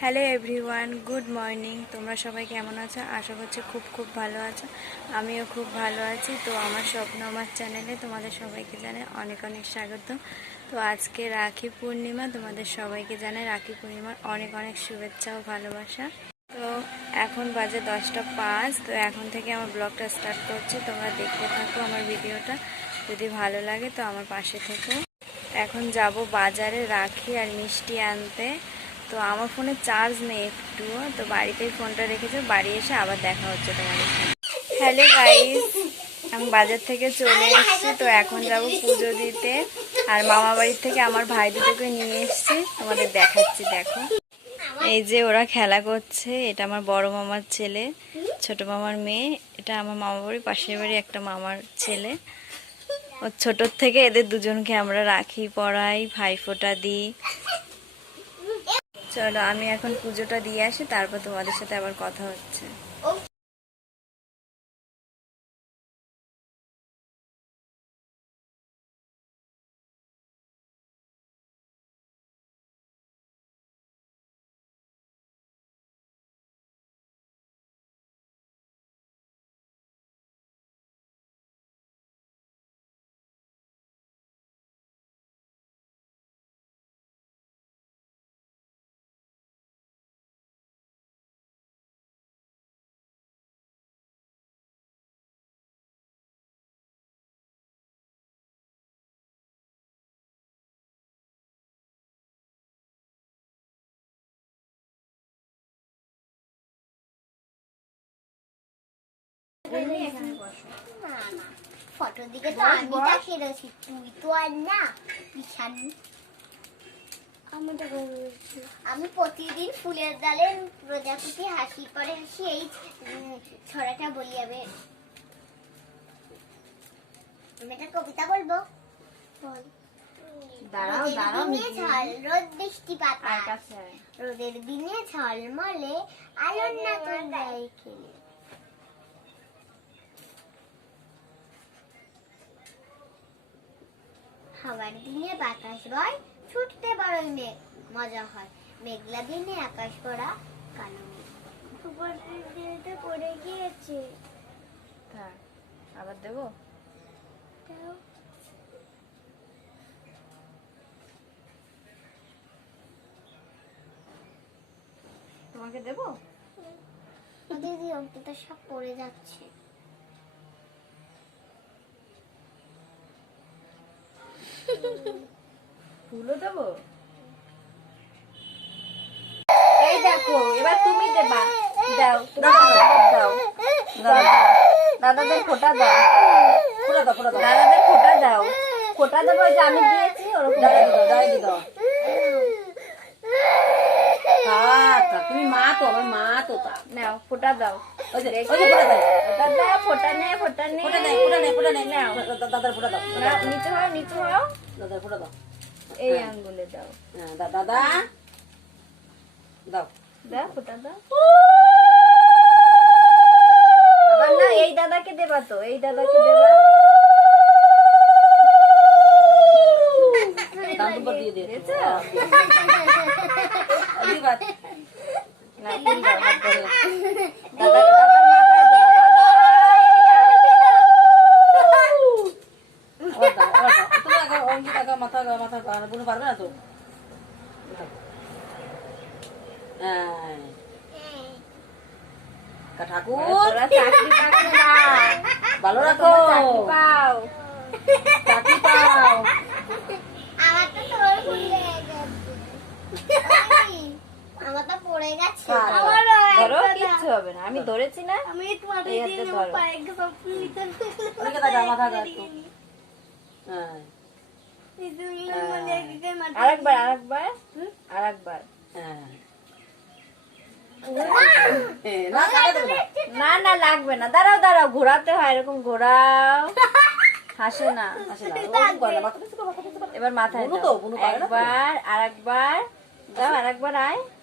Hello everyone good morning তোমরা সবাই কেমন আছো? আশা করছি খুব খুব ভালো আছো। আমিও খুব ভালো আছি। তো আমার স্বপ্ন, আমার চ্যানেলে তোমাদের সবাইকে জানে অনেক অনেক স্বাগত। তো আজকে রাখি পূর্ণিমা, তোমাদের সবাইকে জানে রাখি পূর্ণিমার অনেক অনেক শুভেচ্ছা ও ভালোবাসা। তো এখন বাজে দশটা পাঁচ, তো এখন থেকে আমার ব্লগটা স্টার্ট করছি। তোমরা দেখতে থাকো আমার ভিডিওটা। যদি ভালো লাগে তো আমার পাশে থেকো। এখন যাব বাজারে রাখি আর মিষ্টি আনতে। তো আমার ফোনে চার্জ নেই একটুও, তো বাড়িতেই ফোনটা রেখেছে, বাড়ি এসে আবার দেখা হচ্ছে তোমাদের হ্যালো গাইস আমি বাজার থেকে চলে এসেছি, তো এখন যাব পুজো দিতে। আর মামা বাড়ির থেকে আমার ভাই দুটোকে নিয়ে এসেছি, তোমাদের দেখাচ্ছি, দেখো। এই যে ওরা খেলা করছে, এটা আমার বড় মামার ছেলে, ছোট মামার মেয়ে, এটা আমার মামা বাড়ির পাশের বাড়ি একটা মামার ছেলে। ও ছোটোর থেকে এদের দুজনকে আমরা রাখি, পড়াই, ভাইফোঁটা দিই। চলো আমি এখন পুজোটা দিয়ে আসি তারপর তোমাদের সাথে আবার কথা হচ্ছে। ফটোর দিকে তো আমি তাকিয়ে তুই তো আর না বিছান আমি প্রতিদিন ফুলের ডালে প্রজাপতি হাসি পরে হাসি এই ছড়াটা বলি আমি আমি একটা কবিতা বলব বল দাঁড়াও রোদের দাঁড়াও দিনে রোদ বৃষ্টি পাতা। রোদের দিনে ঝলমলে আলোর না তোমরাই খেলে। হাওয়ার দিনে বাতাস বয় ছুটতে বড়ই মেঘ মজা হয়। মেঘলা দিনে আকাশ পড়া কালো মেঘ। পড়ে গিয়েছে। আবার দেবো? তোমাকে দেবো? দিদি অন্তত সব পড়ে যাচ্ছে। ফুলও দেবো? এই দেখো এবার তুমি দেবা। দাও দাদা দাও। দাদাদের ফোটা দাও। দাদাদের ফোটা দাও। ফোটা দেবো যে আমি দিয়েছি ওরকম দাদা দিও দাঁড়াই দিও। তুমি মা তো আমার মা তো তা। নাও ফোটা দাও। ওই যে ওই যে ফোটা দাও ফোটা দাও ফোটা নে ফোটা নে। ফোটা নেই ফোটা নেই নাও। দাদার ফোটা দাও। না নিচু হও নিচু হও। দাদার ফোটা দাও। এই আঙ্গুলে দাও। হ্যাঁ দাদা। দাও। দাও ফোটা দাও। আবার না এই দাদাকে দেবা তো এই দাদাকে দেবা। দিয়ে দিয়েছ? দিবার না তুমি দাও হাত ধরে। দাদা দাদার মাথায় দেবা আবার দাও আবার দাও তুমি আগে অঙ্গি টাকা মাথা গা মাথা গা বুঝতে পারবে না তো হ্যাঁ কা ঠাকুর তোরা চাকরি পাচ্ছ না ভালো রাখো তোমরা চাকরি পাও চাকরি পাও আমার তো তোর ভুলে গেছে আমার তো পড়ে গেছে। ধরো কিচ্ছু হবে না। আমি ধরেছি না আমি তোমার এই হাতে পায়ে সব নিতে ওদিকে তাকা মাথা গা হ্যাঁ। আরেকবার আরেকবার আরেকবার হ্যাঁ। হ্যাঁ, না না। না না লাগবে না। দাঁড়াও দাঁড়াও ঘোরাতে হয় এরকম ঘোরাও। হাসে না। এবার মাথায় না তো। একবার দাও আরেকবার আয়।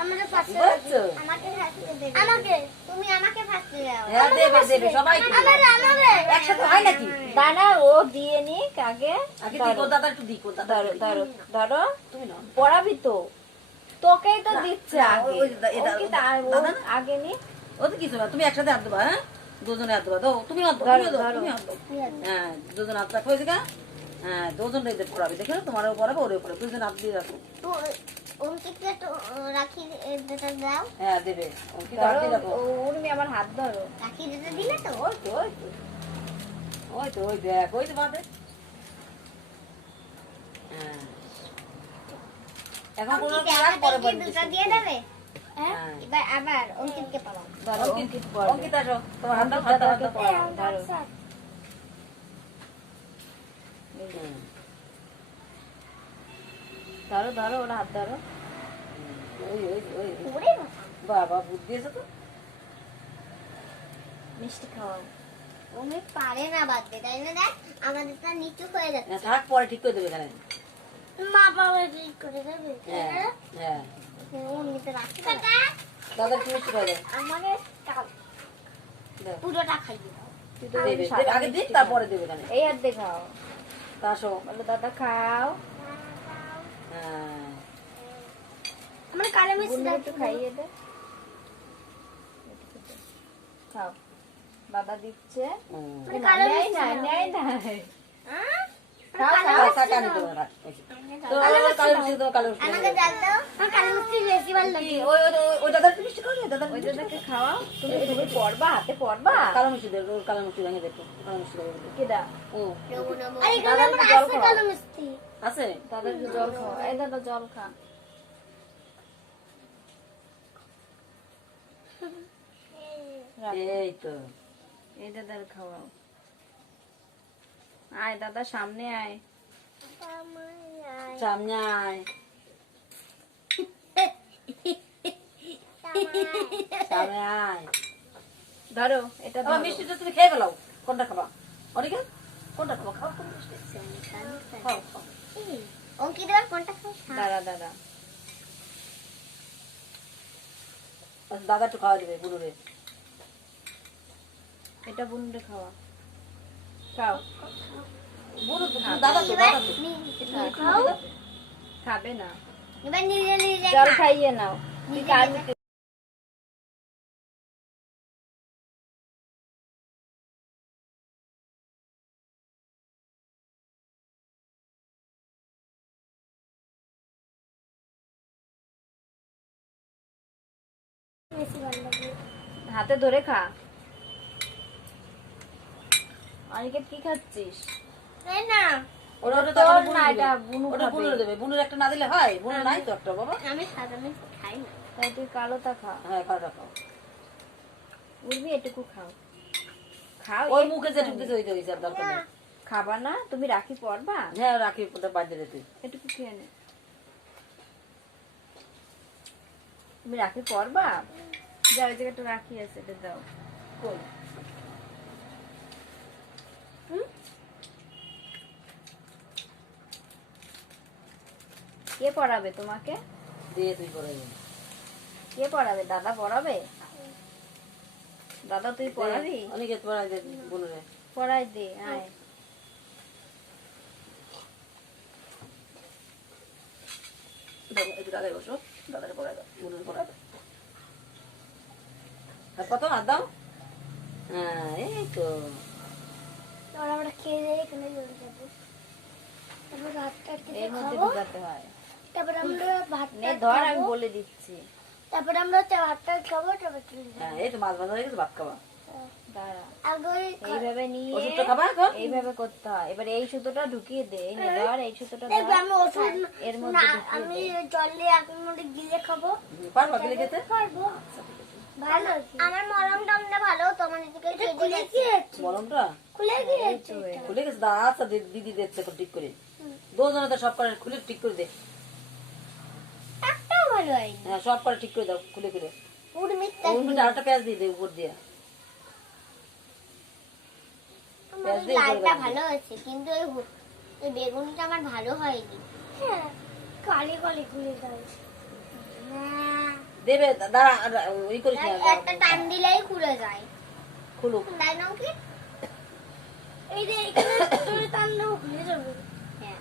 আমরা ফার্স্টে বুঝছ? আমাকে ফার্স্টে দেবে। আমাকে। তুমি আমাকে ফার্স্টে দাও। হ্যাঁ দেবে দেবে সবাই আমার আমাকে একসাথে হয় নাকি? দাঁড়া ও দিয়ে নিক আগে আগে দিক দাদা একটু দিক দাদা। ধরো ধরো ধরো। তুমি না পড়াবি তো। তোকেই তো দিচ্ছে আগে। দাদা আগে নি ও তো কিছু না তুমি একসাথে হাত দেবা হ্যাঁ? দুজনে হাত দেবা দাও তুমি হাত দাও। তুমি হাত দাও হ্যাঁ দুজন হাত রাখো এদিকে হ্যাঁ দুজন এদের পড়াবে দেখে তোমারও পড়াবে ওরে পড়াবে দুজন হাত দিয়ে রাখো। তো অঙ্কিতকে তো রাখি দিতে দাও। হ্যাঁ দেবে। অঙ্কিত হাত ধরো দিয়ে উর্মি আমার হাত ধরো। রাখি দিতে দিলে তো? ওই তো ওই তো। ওই তো ওই দেখ ওই তো বাদে হ্যাঁ। এখন কোনো অঙ্কিত পরে পরে দুটো দিয়ে দেবে? হ্যাঁ? হ্যাঁ। এবার আবার অঙ্কিতকে পাবো ধরো অঙ্কিত অঙ্কিত আসো তোমার হাত দাও হাত ধরো। হুম। ধরো ধরো ওর হাত ধরো। ওই ওই ওই। বাবা বুদ্ধি তো। মিষ্টি খাওয়াও। ওমে পারে না বাদ তাই না? দেখ আমাদের তা নিচু হয়ে যাচ্ছে। হ্যাঁ, থাক পরে ঠিক করে দেবে এখানে মা বাবা ঠিক করে দেবে হ্যাঁ হ্যাঁ। তো রাখি কাকা দাদা কি করে? দেয় আমাকে কা- দাও। পুরোটা খাইয়ে দাও। তুই তো দেবে সাদা দেবে, আগে দিন তারপরে দেবে এই হাত দিয়ে খাও তা আসো। বলো দাদা খাও। আমার কালো মিষ্টি দাও একটু খাইয়ে দে। খাও। দাদা দিচ্ছে। মানে কালো মিষ্টি না দাও। নেয় না। হ্যাঁ? কালো মিষ্টি দাও, দাও। দাও কি, খাওয়াও তুমি পড়বা হাতে পড়বা কালো দেবে কালো মিষ্টি ভেঙে দেখো। কালো মিষ্টি দেবে কেদা ও আরে এখানে দাদার আমার একটু জল মিষ্টি। আছে? দাদাকে জল খাও। এই দাদা জল খা। এই তো। এই দাদার খাওয়াও। আয় দাদা সামনে আয়। সামনে আয়। সামনে আয়। ধরো এটা। মিষ্টিটা তুমি খেয়ে ফেলাও। কোনটা খাবা? অনেকে কোনটা খাবা? খাও কোন মিষ্টি। খাও খাও। অঙ্কিত কোনটা দাঁড়া দাঁড়া। আচ্ছা, দাদা একটু খাওয়া দেবে বুড়ুরে এটা বুনতে খাওয়া। খাও। বুড়ু দাদা তো দাদা খাবে না। এবার নিজে নিজে জল খাইয়ে নাও। হাতে ধরে খা। অনিকেত কি খাচ্ছিস? না। ওটা ওটা তোর তো এটা বুনু ওটা খাবে। দেবে। বুনুর একটা না দিলে হয়? বুনু নাই তো একটা বাবা। আমি সাদা মিষ্টি খাই না। তাই তুই কালোটা খা। হ্যাঁ কাটা খাও। উর্মি এটুকু খাও। খাও ওই মুখে হইতে হইছে দরকার নেই। খাবা না? তুমি রাখি পরবা? হ্যাঁ রাখি ওটা বাজে দিতে এটুকু খেয়ে নে। তুমি রাখি পরবা? ওই জায়গাটা রাখি আছে এটা দাও। কই? কে পড়াবে তোমাকে? দিয়ে তুই দে। কে পড়াবে? দাদা পড়াবে? দাদা তুই পড়াবি? অনেকে পড়াই দে বুনুরে পড়াই দে আয়। দাও, একটু দাদাই বসো। দাদারে পড়াই দাও বুনুরে পড়াই দাও। আর কত হাত দাও? হ্যাঁ এই তো। আমরা খেয়ে দিয়ে এখানে চলে যাব। তারপর ভাতটা খেতে এর খাব? তারপর আমরা ভাতটা ধর আমি খাব বলে দিচ্ছি। তারপর আমরা ভাতটা খাব তারপর চলে যাব। হ্যাঁ এই তো মাছ ভাজা হয়ে গেছে ভাত খাবা। এইভাবে নিয়ে ওষুধটা খাবা এখন? এইভাবে করতে হয়। এবার এই সুতোটা ঢুকিয়ে দে এই এই সুতোটা আমি ওষুধ এর মধ্যে আমি জলে এখন মধ্যে গিলে খাব। পারবা গেলে খেতে? পারব। ভালো আমার মলম টমটা ভালো তোমার দিকে খুলে গিয়েছে। মলমটা খুলে গিয়েছে খুলে গেছে দা আচ্ছা দিদি দেখছে ঠিক করে। দুজনে তো সব করে খুলে ঠিক করে দে। একটাও ভালো হয়নি। হ্যাঁ সব করে ঠিক করে দাও খুলে খুলে আরেকটা পেঁয়াজ দিয়ে দে উপর দিয়ে। লালটা ভালো হয়েছে কিন্তু এই বেগুনটা আমার ভালো হয়নি। হ্যাঁ কালি কালি খুলে যায় দেবে দাঁড়া ওই না না, একটা টান দিলেই খুলে যায়। খুলুক। তাই কি। এই যে এখানে তুমি টানলেও খুলে যাবে। হ্যাঁ।